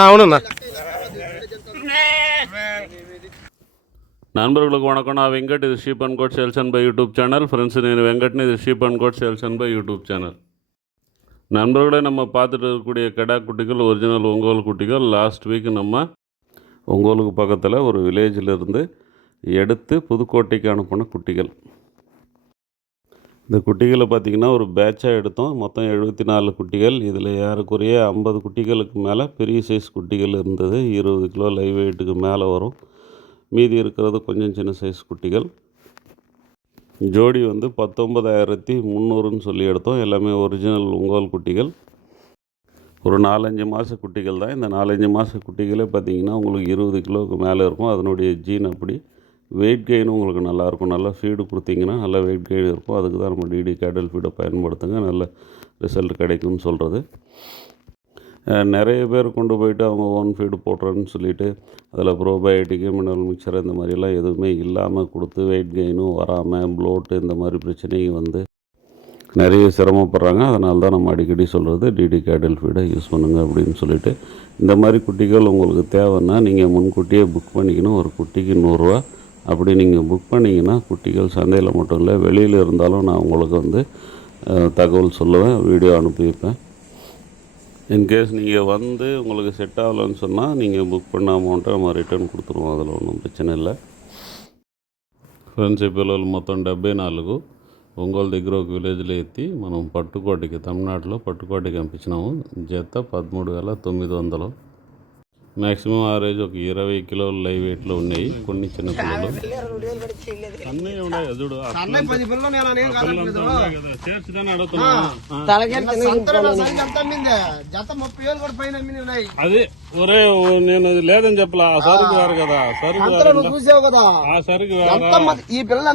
అవునన్నా நண்பர்களுக்கு வணக்கம். நான் வெங்கட் இது sheep and goat sales and buy YouTube channel. Friends Nehru வெங்கட்னு இது sheep and goat sales and buy YouTube channel. நண்பர்களே நம்ம பார்த்துட்டு இருக்கக்கூடிய கடா குட்டிகள் ஒரிஜினல் ஒங்கோல் குட்டிகள் லாஸ்ட் வீக் நம்ம ஒங்கோலுக்கு பக்கத்தில் ஒரு வில்லேஜில் இருந்து எடுத்து புதுக்கோட்டைக்கு அனுப்பின குட்டிகள். இந்த குட்டிகளை பார்த்திங்கன்னா ஒரு பேட்சாக எடுத்தோம். மொத்தம் எழுபத்தி நாலு குட்டிகள். இதில் ஏறக்குறைய ஐம்பது குட்டிகளுக்கு மேலே பெரிய சைஸ் குட்டிகள் இருந்தது. இருபது கிலோ லைவ் வெயிட்டுக்கு மேலே வரும். மீதி இருக்கிறது கொஞ்சம் சின்ன சைஸ் குட்டிகள். ஜோடி வந்து பத்தொன்பதாயிரத்தி முந்நூறுன்னு சொல்லி எடுத்தோம். எல்லாமே ஒரிஜினல் ஒங்கோல் குட்டிகள். ஒரு நாலஞ்சு மாத குட்டிகள் தான். இந்த நாலஞ்சு மாத குட்டிகளே பார்த்திங்கன்னா உங்களுக்கு இருபது கிலோவுக்கு மேலே இருக்கும். அதனுடைய ஜீன் அப்படி வெயிட் கெயினும் உங்களுக்கு நல்லாயிருக்கும் நல்லா ஃபீடு கொடுத்தீங்கன்னா நல்லா வெயிட் கெயின் இருக்கும். அதுக்கு தான் நம்ம டிடி கேடல் ஃபீடை பயன்படுத்துங்க. நல்ல ரிசல்ட் கிடைக்கும்னு சொல்கிறது நிறைய பேர் கொண்டு போயிட்டு அவங்க ஓன் ஃபீடு போடுறேன்னு சொல்லிட்டு அதில் ப்ரோபயோட்டிக்கு மினரல் மிக்சர் இந்த மாதிரிலாம் எதுவுமே இல்லாமல் கொடுத்து வெயிட் கெயினும் வராமல் ப்ளோட்டு இந்த மாதிரி பிரச்சனையும் வந்து நிறைய சிரமப்படுறாங்க. அதனால தான் நம்ம அடிக்கடி சொல்கிறது டிடி கேடல் ஃபீடை யூஸ் பண்ணுங்கள் அப்படின்னு சொல்லிட்டு இந்த மாதிரி குட்டிகள் உங்களுக்கு தேவைன்னா நீங்கள் முன்கூட்டியே புக் பண்ணிக்கணும். ஒரு குட்டிக்கு நூறுரூவா. அப்படி நீங்கள் புக் பண்ணிங்கன்னா குட்டிகள் சந்தையில் மட்டும் இல்லை வெளியில் இருந்தாலும் நான் உங்களுக்கு வந்து தகவல் சொல்லுவேன் வீடியோ அனுப்பி வைப்பேன் இன்கேஸ் நீங்கள் வந்து உங்களுக்கு செட் ஆகலைன்னு சொன்னால் நீங்கள் புக் பண்ண அமௌண்ட்டை நம்ம ரிட்டர்ன் கொடுத்துருவோம். அதில் ஒன்றும் பிரச்சனை இல்லை. ఫ్రెండ్స్ ఈ மொத்தம் మొత్తం డెబ్బై ఒంగోలు దగ్గర ఒక విలేజ్లో ఎత్తి మనం పట్టుకోటికి తమిళనాడులో పట్టుకోటికి పంపించినాము. జత పదమూడు వేల తొమ్మిది వందలు. మ్యాక్సిమం ఆరేజ్ ఒక ఇరవై కిలోలు లైవ్ వెయిట్లో ఉన్నాయి కొన్ని చిన్న పిల్లలు. అదే ఒరే నేను లేదని చెప్పలా సరుకు వారు కదా సరుకు చూసావు కదా. ఆ సరుకు ఈ పిల్లలు